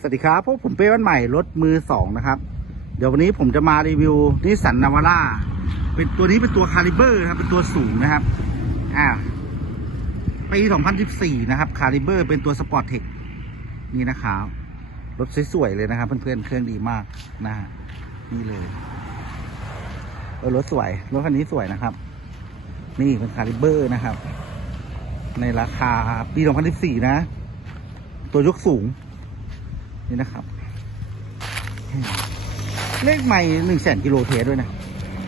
สวัสดีครับพวกผมเป้วันใหม่รถมือสองนะครับ เดี๋ยววันนี้ผมจะมารีวิวนิสสันนาวาร่าเป็นตัวนี้เป็นตัวคาลิเบอร์นะครับเป็นตัวสูงนะครับอ่าปี2014 นะครับคาลิเบอร์เป็นตัวสปอร์ตเทคนี่นะครับรถสวยๆเลยนะครับเพื่อนๆเครื่องดีมากนะฮะนี่เลยเออรถสวยรถคันนี้สวยนะครับ นี่เป็นคาลิเบอร์นะครับ ในราคาปี2014 นะ ตัวยกสูง นี่นะครับ เลขไม่หนึ่งแสนกิโลเทสด้วยนะ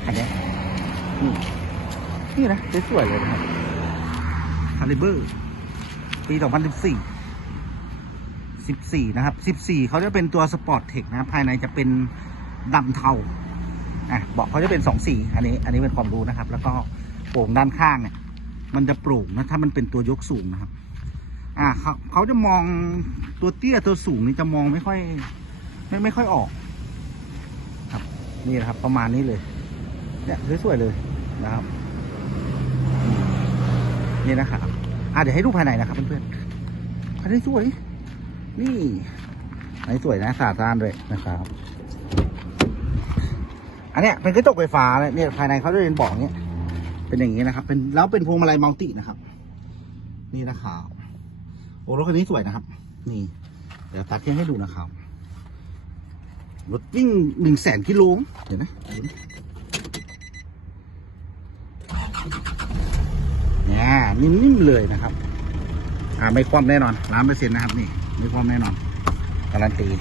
อันนี้นี่นะสวยๆเลยนะครับคาลิเบอร์ ปี 2014 14 นะครับ 14 เขาจะเป็นตัวสปอร์ตเทคนะ ภายในจะเป็นดำเทาอะบอกเขาจะเป็นสองสี อันนี้ อันนี้เป็นความรู้นะครับ แล้วก็โป่งด้านข้างเนี่ย มันจะโปร่งนะ ถ้ามันเป็นตัวยกสูงนะครับ อ่าเขาเขาจะมองตัวเตี้ยตัวสูงนี่จะมองไม่ค่อย ไม่ไม่ค่อยออก ครับ นี่นะครับ ประมาณนี้เลยเนี่ยสวยๆเลยนะครับ นี่นะครับอ่าเดี๋ยวให้ดูภายในนะครับเพื่อนๆภายในสวย นี่ภายในสวยนะสะอาดสะอ้านเลยนะครับอันเนี้ยเป็นกระจกไฟฟ้าเลยเนี่ยภายในเขาจะเป็นบอกเนี้ยเป็นอย่างนี้นะครับ เป็นแล้วเป็นพวงมาลัยมัลตินะครับ นี่นะครับ โอ้รถคันนี้สวยนะครับ นี่ เดี๋ยวตัดเครื่องให้ดูนะครับ รถวิ่งหนึ่งแสนกิโลเห็นไหมเนี่ยนิ่มๆเลยนะครับ อ่าไม่คว่ำแน่นอนล้านเปอร์เซ็นต์นะครับ นี่ไม่คว่ำแน่นอนการันตีอ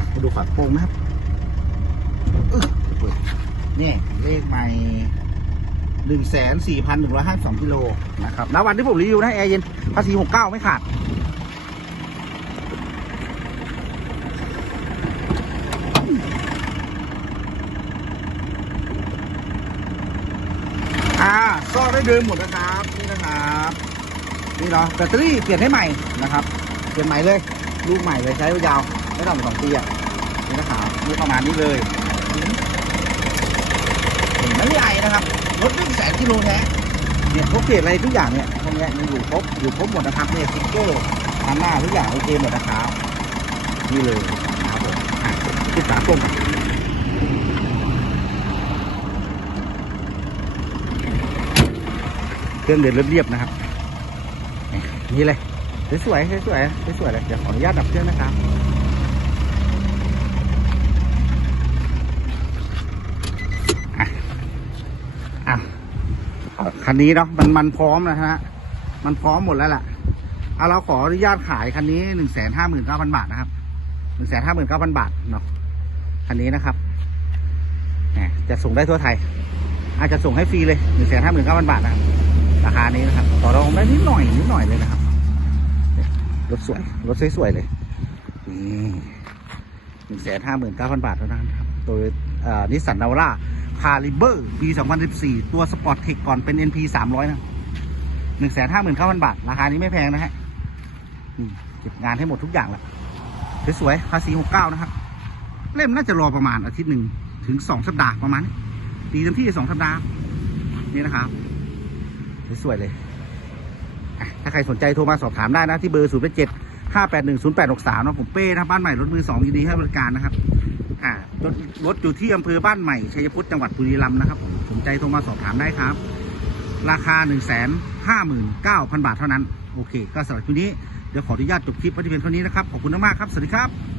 ะมาดูฝาโปร่งนะครับเปิดนี่เลขใหม่ หนึ่งแสนสี่พันหนึ่งร้อยห้าสองกิโลนะครับณวันที่ผมรีวิวนะแอร์เย็นภาษีหกเก้าไม่ขาด อ่าซ่อได้เดิมหมดนะครับ นี่นะครับ นี่เนาะแบตเตอรี่เปลี่ยนให้ใหม่นะครับ เปลี่ยนใหม่เลย ลูกใหม่เลยใช้ยาวไม่ต่ำกว่าสองปีอะนี่นะครับนี่ประมาณนี้เลยเห็นไหมใหญ่นะครับ รถหนึ่งแสนกิโลแท้เนี่ยเขาเปลี่ยอะไรทุกอย่างเนี่ยพวกเนี้ยมันอยู่ครบอยู่ครบหมดนะครับเนี่ยสติ๊กเกอร์คันหน้าทุกอย่างโอเคหมดนะครับนี่เลยนะครับผมอะติดตามชมกันเครื่องเดินเรียบๆนะครับนี่เลยสวยๆสวยๆสวยๆเลยเดี๋ยวขออนุญาตดับเครื่องนะครับอะอะ คันนี้เนาะมันมันพร้อมนะฮะ มันพร้อมหมดแล้วแหละเอาเราขออนุญาตขายคันนี้หนึ่งแสนห้าหมื่นเก้าพันบาทนะครับหนึ่งแสนห้าหมื่นเก้าพันบาทเนาะคันนี้นะครับจะส่งได้ทั่วไทย อาจจะส่งให้ฟรีเลยหนึ่งแสนห้าหมื่นเก้าพันบาทนะครับราคานี้นะครับ ต่อรองได้นิดหน่อยนิดหน่อยเลยนะครับเนี่ยรถสวยรถสวยๆเลยนี่หนึ่งแสนห้าหมื่นเก้าพันบาทเท่านั้นครับโดยนิสสันนาวร่า คาลิเบอร์ปีสองพันสิบสี่ตัวสปอร์ตเทคก่อนเป็น NP สามร้อยนะหนึ่งแสนห้าหมื่นเก้าพันบาท ราคานี้ไม่แพงนะฮะนี่เก็บงานให้หมดทุกอย่างแหละสวยๆภาษีหกเก้านะครับ เล่มน่าจะรอประมาณอาทิตย์หนึ่งถึงสองสัปดาห์ประมาณนี้ตีเต็มที่สองสัปดาห์ นี่นะครับ สวยๆเลย ถ้าใครสนใจโทรมาสอบถามได้นะ ที่เบอร์ศูนย์เจ็ดห้าแปดหนึ่งศูนย์แปดหกสามนะผมเป้นะบ้านใหม่รถมือสองยินดีให้บริการนะครับ อ่ารถรถอยู่ที่อำเภอบ้านใหม่ชัยพุทธจังหวัดบุรีรัมย์นะครับผมสนใจโทรมาสอบถามได้ครับ ราคาหนึ่งแสนห้าหมื่นเก้าพันบาทเท่านั้น โอเค ก็สำหรับคลิปนี้ เดี๋ยวขออนุญาตจบคลิปไว้ที่เพียงเท่านี้นะครับ ขอบคุณมากๆครับ สวัสดีครับ